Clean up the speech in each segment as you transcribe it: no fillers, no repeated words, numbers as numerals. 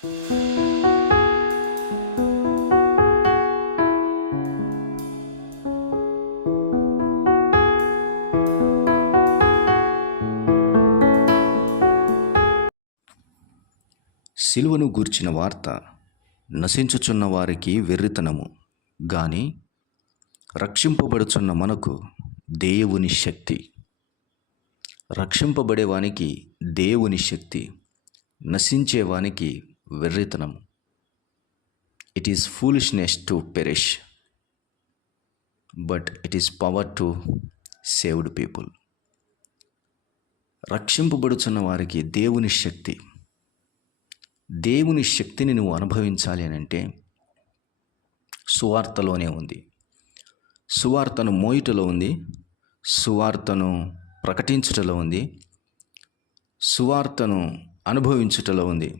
సిలువను గూర్చిన వార్త నశించుచున్న వారికి వెర్రితనము, గాని రక్షింపబడుచున్న మనకు దేవుని శక్తి. రక్షింపబడేవానికి దేవుని శక్తి, నశించేవానికి వెర్రితనము. It is foolishness to perish, but it is power to saved people. రక్షింపబడుచున్న వారికి దేవుని శక్తి. దేవుని శక్తిని నువ్వు అనుభవించాలి అని అంటే సువార్తలోనే ఉంది. సువార్తను మోయుటలో ఉంది, సువార్తను ప్రకటించుటలో ఉంది, సువార్తను అనుభవించుటలో ఉంది.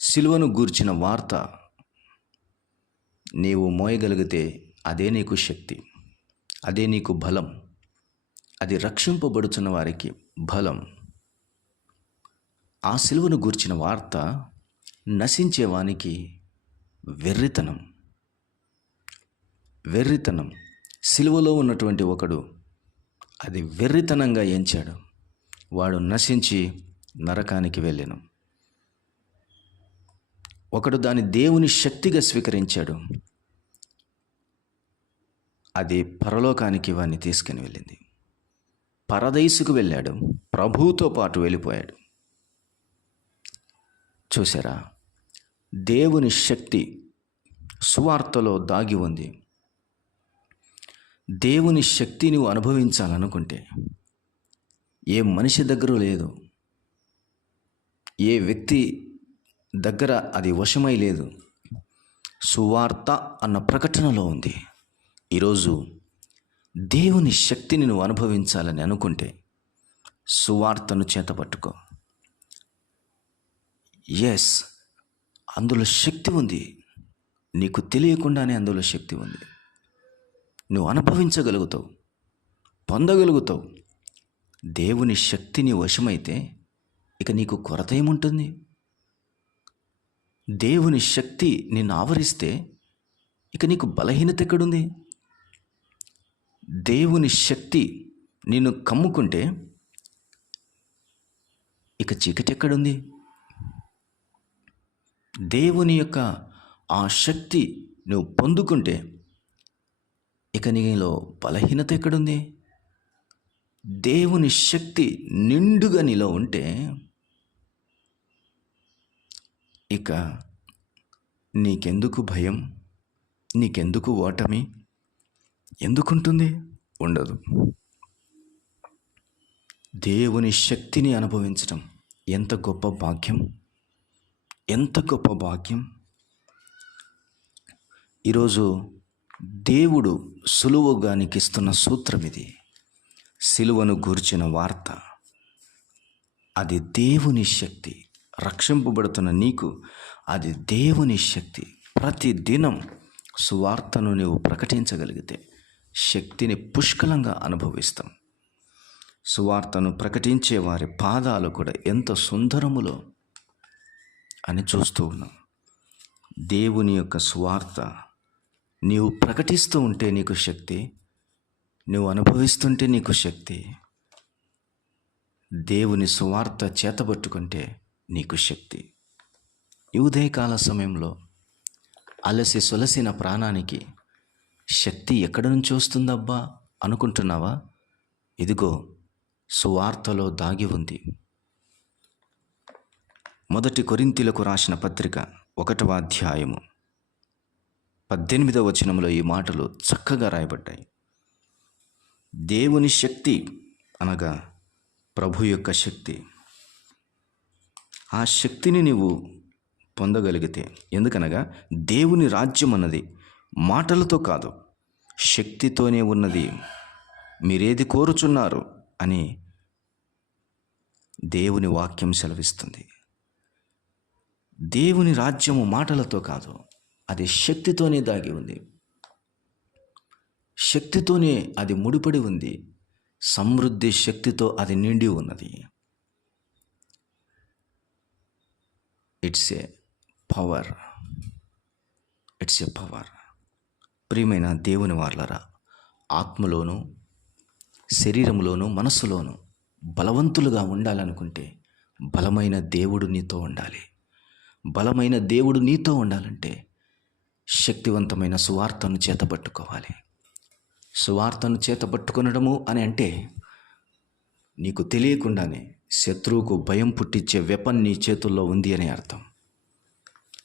సిలువను గూర్చిన వార్త నీవు మోయగలిగితే అదే నీకు శక్తి, అదే నీకు బలం, అది రక్షింపబడుచున్న వారికి బలం. ఆ సిలువను గూర్చిన వార్త నశించేవానికి వెర్రితనం. వెర్రితనం. సిలువలో ఉన్నటువంటి ఒకడు అది వెర్రితనంగా ఎంచాడు, వాడు నశించి నరకానికి వెళ్ళెను. ఒకడు దాని దేవుని శక్తిగా స్వీకరించాడు, అది పరలోకానికి వాడిని తీసుకుని వెళ్ళింది. పరదైసుకు వెళ్ళాడు, ప్రభువుతో పాటు వెళ్ళిపోయాడు. చూసారా, దేవుని శక్తి సువార్తలో దాగి ఉంది. దేవుని శక్తి నువ్వు అనుభవించాలనుకుంటే ఏ మనిషి దగ్గర లేదు, ఏ వ్యక్తి దగ్గర అది వశమై లేదు. సువార్త అన్న ప్రకటనలో ఉంది. ఈరోజు దేవుని శక్తిని నువ్వు అనుభవించాలని అనుకుంటే సువార్తను చేతపట్టుకో. ఎస్, అందులో శక్తి ఉంది. నీకు తెలియకుండానే అందులో శక్తి ఉంది. నువ్వు అనుభవించగలుగుతావు, పొందగలుగుతావు. దేవుని శక్తిని వశమైతే ఇక నీకు కొరత ఏముంటుంది? దేవుని శక్తి నిన్ను ఆవరిస్తే ఇక నీకు బలహీనత ఎక్కడుంది? దేవుని శక్తి నిన్ను కమ్ముకుంటే ఇక చీకటి ఎక్కడుంది? దేవుని యొక్క ఆ శక్తి నువ్వు పొందుకుంటే ఇక నీలో బలహీనత ఎక్కడుంది? దేవుని శక్తి నిండుగా నీలో ఉంటే ఇక నీకెందుకు భయం, నీకెందుకు ఓటమి, ఎందుకుంటుంది? ఉండదు. దేవుని శక్తిని అనుభవించడం ఎంత గొప్ప భాగ్యం, ఎంత గొప్ప భాగ్యం. ఈరోజు దేవుడు సులువుగా నీకు ఇస్తున్న సూత్రం ఇది. సిలువను గూర్చిన వార్త, అది దేవుని శక్తి. రక్షింపబడుతున్న నీకు అది దేవుని శక్తి. ప్రతి దినం సువార్తను నీవు ప్రకటించగలిగితే శక్తిని పుష్కలంగా అనుభవిస్తాం. సువార్తను ప్రకటించే వారి పాదాలు కూడా ఎంత సుందరములో అని చూస్తూ ఉన్నాం. దేవుని యొక్క సువార్త నీవు ప్రకటిస్తూ ఉంటే నీకు శక్తి, నువ్వు అనుభవిస్తుంటే నీకు శక్తి. దేవుని సువార్త చేతబట్టుకుంటే నీకు శక్తి. ఈ ఉదయకాల సమయంలో అలసి సొలసిన ప్రాణానికి శక్తి ఎక్కడి నుంచి వస్తుందబ్బా అనుకుంటున్నావా? ఇదిగో సువార్తలో దాగి ఉంది. 1 కొరింథీయులకు రాసిన పత్రిక 1వ అధ్యాయము 18వ వచనంలో ఈ మాటలు చక్కగా రాయబడ్డాయి. దేవుని శక్తి అనగా ప్రభు యొక్క శక్తి. ఆ శక్తిని నీవు పొందగలిగితే, ఎందుకనగా దేవుని రాజ్యం అన్నది మాటలతో కాదు, శక్తితోనే ఉన్నది. మీరేది కోరుచున్నారు అని దేవుని వాక్యం సెలవిస్తుంది. దేవుని రాజ్యము మాటలతో కాదు, అది శక్తితోనే దాగి ఉంది. శక్తితోనే అది ముడిపడి ఉంది. సమృద్ధి శక్తితో అది నిండి ఉన్నది. It's a power. ప్రియమైన దేవుని వారలారా, ఆత్మలోను శరీరంలోను మనస్సులోను బలవంతులుగా ఉండాలనుకుంటే బలమైన దేవుడు నీతో ఉండాలి. బలమైన దేవుడు నీతో ఉండాలంటే శక్తివంతమైన సువార్తను చేతబట్టుకోవాలి. సువార్తను చేతబట్టుకొనడము అని అంటే నీకు తెలియకుండానే శత్రువుకు భయం పుట్టించే వెపన్ నీ చేతుల్లో ఉంది అని అర్థం.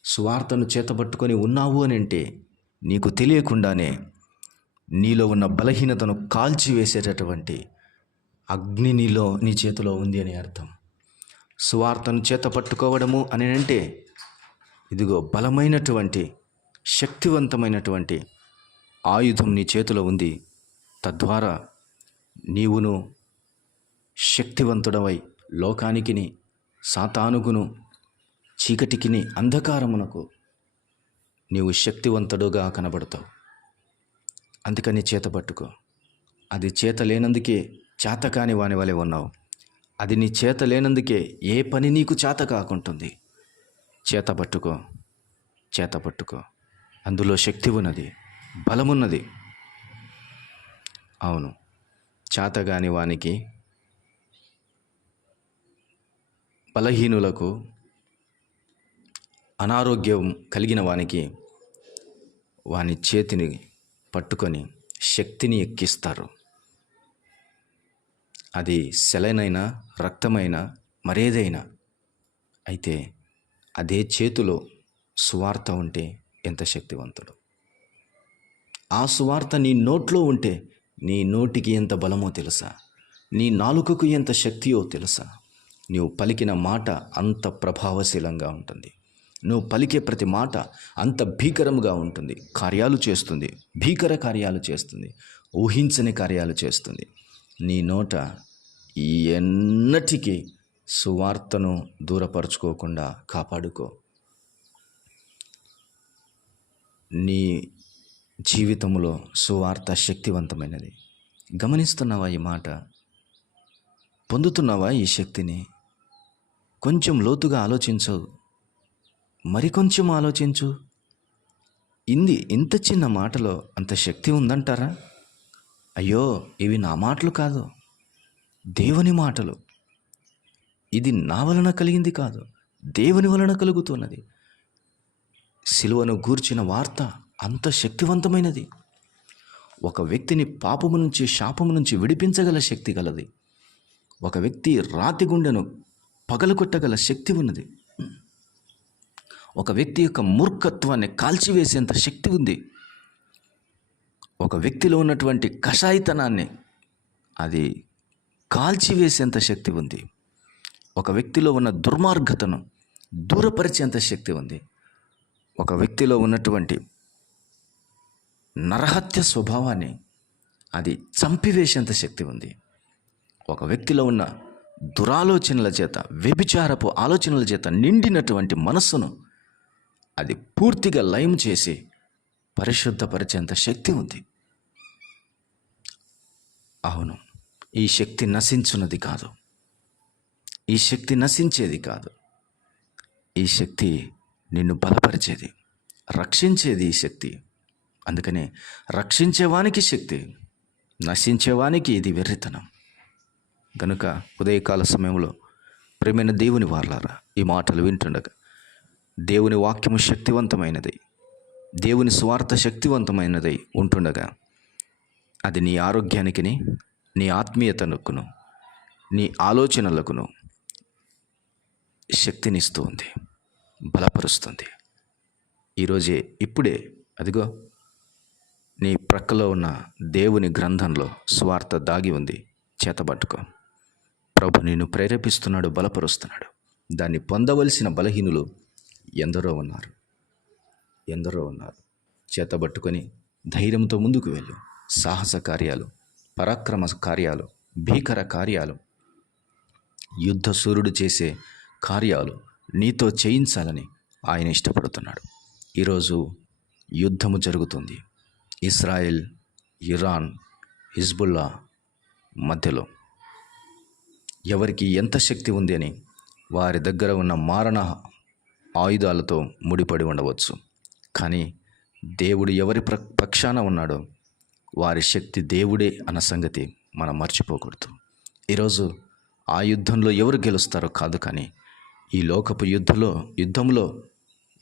సువార్తను చేతబట్టుకొని ఉన్నావు అని అంటే నీకు తెలియకుండానే నీలో ఉన్న బలహీనతను కాల్చివేసేటటువంటి అగ్ని నీ చేతిలో ఉంది అని అర్థం. సువార్తను చేతపట్టుకోవడము అని అంటే ఇదిగో బలమైనటువంటి శక్తివంతమైనటువంటి ఆయుధం నీ చేతిలో ఉంది. తద్వారా నీవును శక్తివంతుడవై లోకానికిని సాతానుగును చీకటికిని అంధకారమునకు నీవు శక్తివంతుడుగా కనబడతావు. అందుకని చేతపట్టుకో. అది చేత లేనందుకే చేతకాని వాని వలె ఉన్నావు. అది నీ చేత లేనందుకే ఏ పని నీకు చేత కాకుంటుంది. చేతపట్టుకో. అందులో శక్తి ఉన్నది, బలమున్నది. అవును, చేతగాని వానికి, బలహీనులకు, అనారోగ్యం కలిగిన వానికి వాని చేతిని పట్టుకొని శక్తిని ఎక్కిస్తారు. అది సెలైనైనా రక్తమైనా మరేదైనా. అయితే అదే చేతిలో సువార్త ఉంటే ఎంత శక్తివంతుడు. ఆ సువార్త నీ నోట్లో ఉంటే నీ నోటికి ఎంత బలమో తెలుసా? నీ నాలుకకు ఎంత శక్తియో తెలుసా? నీవు పలికిన మాట అంత ప్రభావశీలంగా ఉంటుంది. నువ్వు పలికే ప్రతి మాట అంత భీకరముగా ఉంటుంది. కార్యాలు చేస్తుంది, భీకర కార్యాలు చేస్తుంది, ఊహించని కార్యాలు చేస్తుంది. నీ నోట ఎన్నటికీ సువార్తను దూరపరుచుకోకుండా కాపాడుకో. నీ జీవితంలో సువార్త శక్తివంతమైనది. గమనిస్తున్నావా ఈ మాట? పొందుతున్నావా ఈ శక్తిని? కొంచెం లోతుగా ఆలోచించు, మరికొంచెం ఆలోచించు. ఇంత చిన్న మాటలో అంత శక్తి ఉందంటారా? అయ్యో, ఇవి నా మాటలు కాదు, దేవుని మాటలు. ఇది నా వలన కలిగింది కాదు, దేవుని వలన కలుగుతున్నది. సిలువను గూర్చిన వార్త అంత శక్తివంతమైనది. ఒక వ్యక్తిని పాపము నుంచి, శాపము నుంచి విడిపించగల శక్తి గలది. ఒక వ్యక్తి రాతి గుండెను పగలగొట్టగల శక్తి ఉన్నది. ఒక వ్యక్తి యొక్క మూర్ఖత్వాన్ని కాల్చివేసేంత శక్తి ఉంది. ఒక వ్యక్తిలో ఉన్నటువంటి కషాయితనాన్ని అది కాల్చివేసేంత శక్తి ఉంది. ఒక వ్యక్తిలో ఉన్న దుర్మార్గతను దూరపరిచేంత శక్తి ఉంది. ఒక వ్యక్తిలో ఉన్నటువంటి నరహత్య స్వభావాన్ని అది చంపివేసేంత శక్తి ఉంది. ఒక వ్యక్తిలో ఉన్న దురాలోచనల చేత, వ్యభిచారపు ఆలోచనల చేత నిండినటువంటి మనస్సును అది పూర్తిగా లయం చేసి పరిశుద్ధపరిచేంత శక్తి ఉంది. అవును, ఈ శక్తి నశించున్నది కాదు, ఈ శక్తి నశించేది కాదు. ఈ శక్తి నిన్ను బలపరిచేది, రక్షించేది ఈ శక్తి. అందుకనే రక్షించేవానికి శక్తి, నశించేవానికి ఇది వెర్రితనం. కనుక ఉదయకాల సమయంలో ప్రియమైన దేవుని వారలారా, ఈ మాటలు వింటుండగా దేవుని వాక్యము శక్తివంతమైనది, దేవుని స్వార్థ శక్తివంతమైనదై ఉంటుండగా అది నీ ఆరోగ్యానికిని, నీ ఆత్మీయతకును, నీ ఆలోచనలకును శక్తినిస్తూ ఉంది, బలపరుస్తుంది. ఈరోజే, ఇప్పుడే అదిగో నీ ప్రక్కలో ఉన్న దేవుని గ్రంథంలో స్వార్థ దాగి ఉంది. చేతబట్టుకో. ప్రభు నిన్ను ప్రేరేపిస్తున్నాడు, బలపరుస్తున్నాడు. దాన్ని పొందవలసిన బలహీనులు ఎందరో ఉన్నారు. చేతబట్టుకొని ధైర్యంతో ముందుకు వెళ్ళు. సాహస కార్యాలు, పరాక్రమ కార్యాలు, భీకర కార్యాలు, యుద్ధ సూర్యుడు చేసే కార్యాలు నీతో చేయించాలని ఆయన ఇష్టపడుతున్నాడు. ఈరోజు యుద్ధము జరుగుతుంది. ఇస్రాయెల్, ఇరాన్, హిజ్బుల్లా మధ్యలో ఎవరికి ఎంత శక్తి ఉంది అని వారి దగ్గర ఉన్న ఆయుధాలతో ముడిపడి ఉండవచ్చు. కానీ దేవుడు ఎవరి పక్షాన ఉన్నాడో వారి శక్తి దేవుడే అన్న సంగతి మనం మర్చిపోకూడదు. ఈరోజు ఆ యుద్ధంలో ఎవరు గెలుస్తారో కాదు, కానీ ఈ లోకపు యుద్ధంలో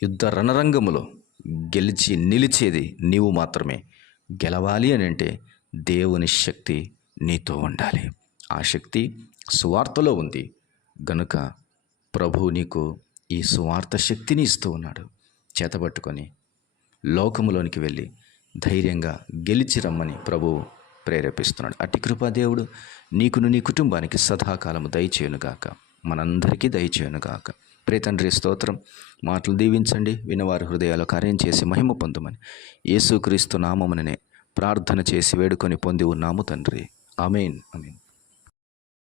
యుద్ధ రణరంగములో గెలిచి నిలిచేది నీవు మాత్రమే. గెలవాలి అని అంటే దేవుని శక్తి నీతో ఉండాలి. ఆ శక్తి సువార్తలో ఉంది గనుక ప్రభువు నీకు ఈ సువార్త శక్తిని ఇస్తూ ఉన్నాడు. చేతబట్టుకొని లోకములోనికి వెళ్ళి ధైర్యంగా గెలిచి రమ్మని ప్రభువు ప్రేరేపిస్తున్నాడు. అట్టి కృపా దేవుడు నీకును నీ కుటుంబానికి సదాకాలము దయచేయునుగాక, మనందరికీ దయచేయునుగాక. ప్రియతండ్రి స్తోత్రం. మాటలు దీవించండి, వినవారి హృదయాలు కార్యం చేసి మహిమ పొందమని యేసుక్రీస్తు నామముననే ప్రార్థన చేసి వేడుకొని పొంది ఉన్నాము తండ్రి. ఆమేన్. ఆమేన్.